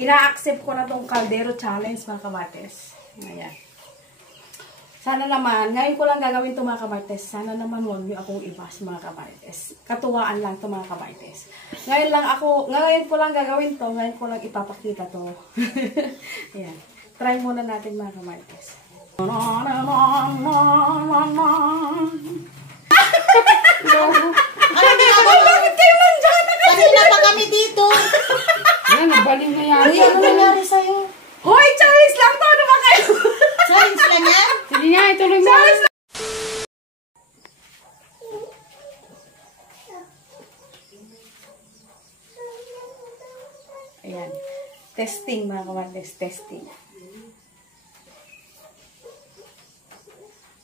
ina-accept ko na tong Caldero Challenge, mga kamartes. Ayan. Sana naman, ngayon ko lang gagawin ito, mga kamartes. Sana naman huwag niyo akong i-bash, mga kamartes. Katuwaan lang ito, mga kamartes. Ngayon ko lang gagawin to, ngayon ko lang ipapakita to. Ayan. Try muna natin, mga kamartes. Bakit kayo nandyan? Kanina pa kami dito. Yan, nabaling na yan. Uy, ano nangyari sa'yo? Hoy, challenge lang to! Ano ba kayo? Challenge lang yan? Sige nga, ituloy mo. Ayan. Testing, mga kamartes. Testing.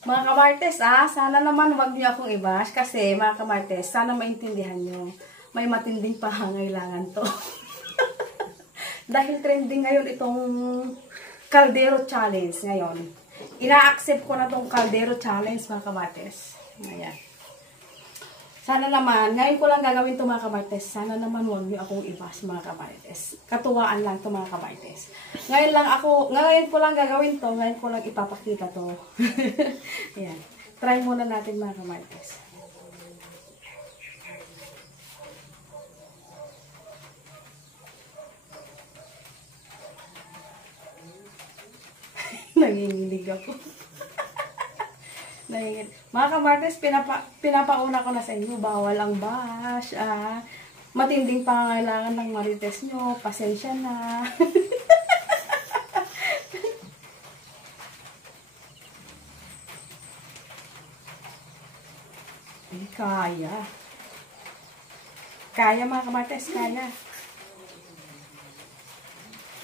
Mga kamartes, sana naman wag niyo akong i-bash kasi, mga kamartes, sana maintindihan niyo. May matinding pangangailangan to. Dahil trending ngayon itong Caldero Challenge ngayon. Ina-accept ko na tong Caldero Challenge, mga kamartes. Ayan. Sana naman, ngayon ko lang gagawin to, mga kamartes. Sana naman huwag niyo akong i-bash, mga kamartes. Katuwaan lang to, mga kamartes. Ngayon ko lang gagawin to, ngayon ko lang ipapakita to. Ayan. Try muna natin, mga kamartes. Nanginginig ako. Mga kamartes, pinapauna ko na sa inyo, bawal ang bash. Matinding pangangailangan ng marites nyo. Pasensya na. Kaya. Kaya, mga kamartes, kaya.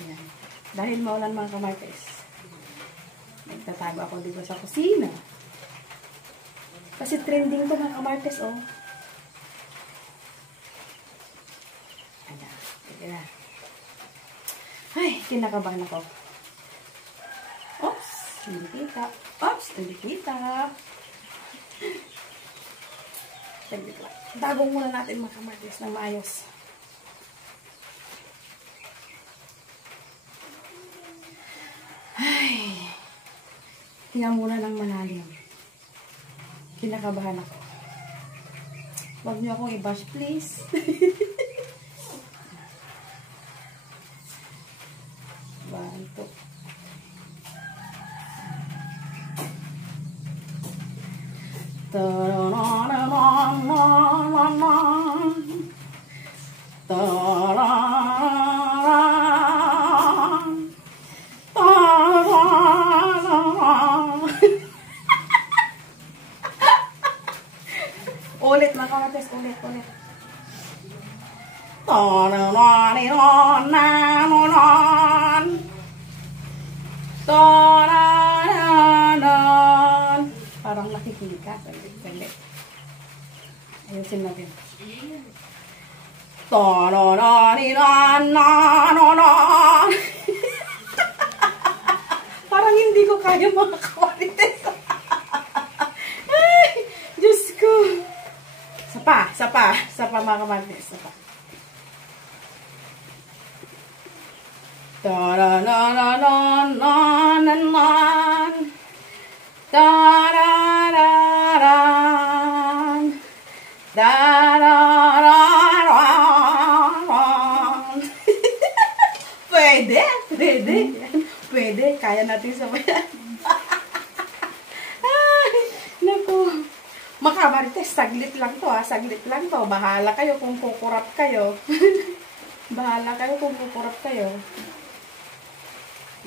Yan. Dahil maulan, mga kamartes, nagtatago ako dito sa kusina. Kasi trending to, mga kamartes, oh. Ayan. Sige na. Ay, kinakabahan ako. Oops, hindi kita. Oops, hindi kita. Saglit lang. Dagong muna natin, mga kamartes, ng maayos. Ay. Hinga muna ng malalim. Kinakabahan ako. Huwag niyo akong i-bash, please. Banto. Ulit, mga kamartes, ulit. Parang nakikita. Sandali. Ayusin natin. Parang hindi ko kaya, mga kamartes. Ay, Diyos ko. Sapa, mga kamartes. Sapa. Pwede. Kaya natin sabayan. Ay, naku. Mga kamartes, saglit lang to, saglit lang to. Bahala kayo kung kukurap kayo.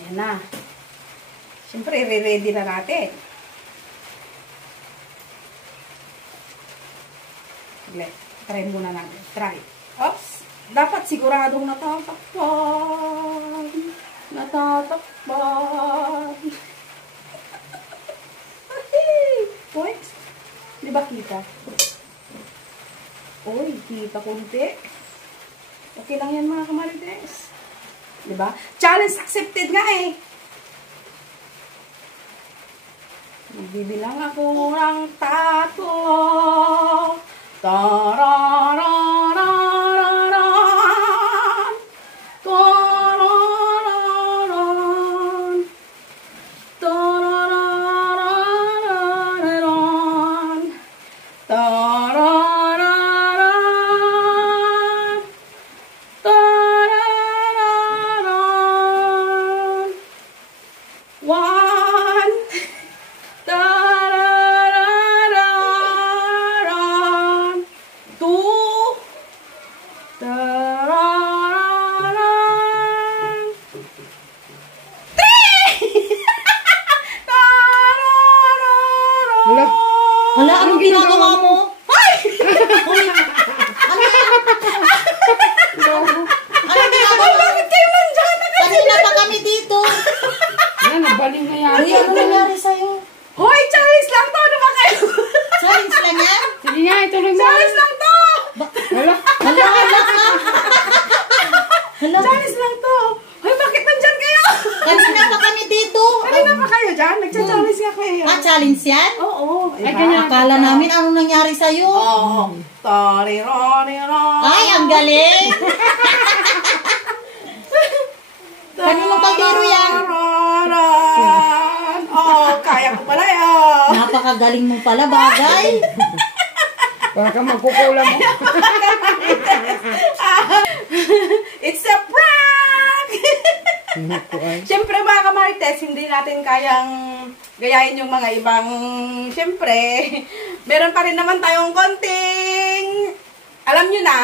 Yan na. Siyempre, i-ready na natin. Saglit. Try muna natin. Try. Oops. Dapat siguradong natatakpan. Wait. Di ba kita? Uy, kita konti. Okay lang yan, mga kamarites. Di ba? Challenge accepted nga eh. Magbibilang ako ng 3. Tarararararan. Tarararararan. challenge yan? Oo. Ay, Diba? ganyan. Akala namin anong nangyari sa'yo. Oo. Tariroriro. Ay, ang galing! Kaninong kaldero yan? Tararan. Oh, kaya ko pala yun. Napakagaling mo pala, bagay. Para ka magkukulam mo. It's a prank! Naku ay. Siyempre mga kamarites, hindi natin kayang gayahin yung mga ibang, siyempre, meron pa rin naman tayong konting, alam nyo na.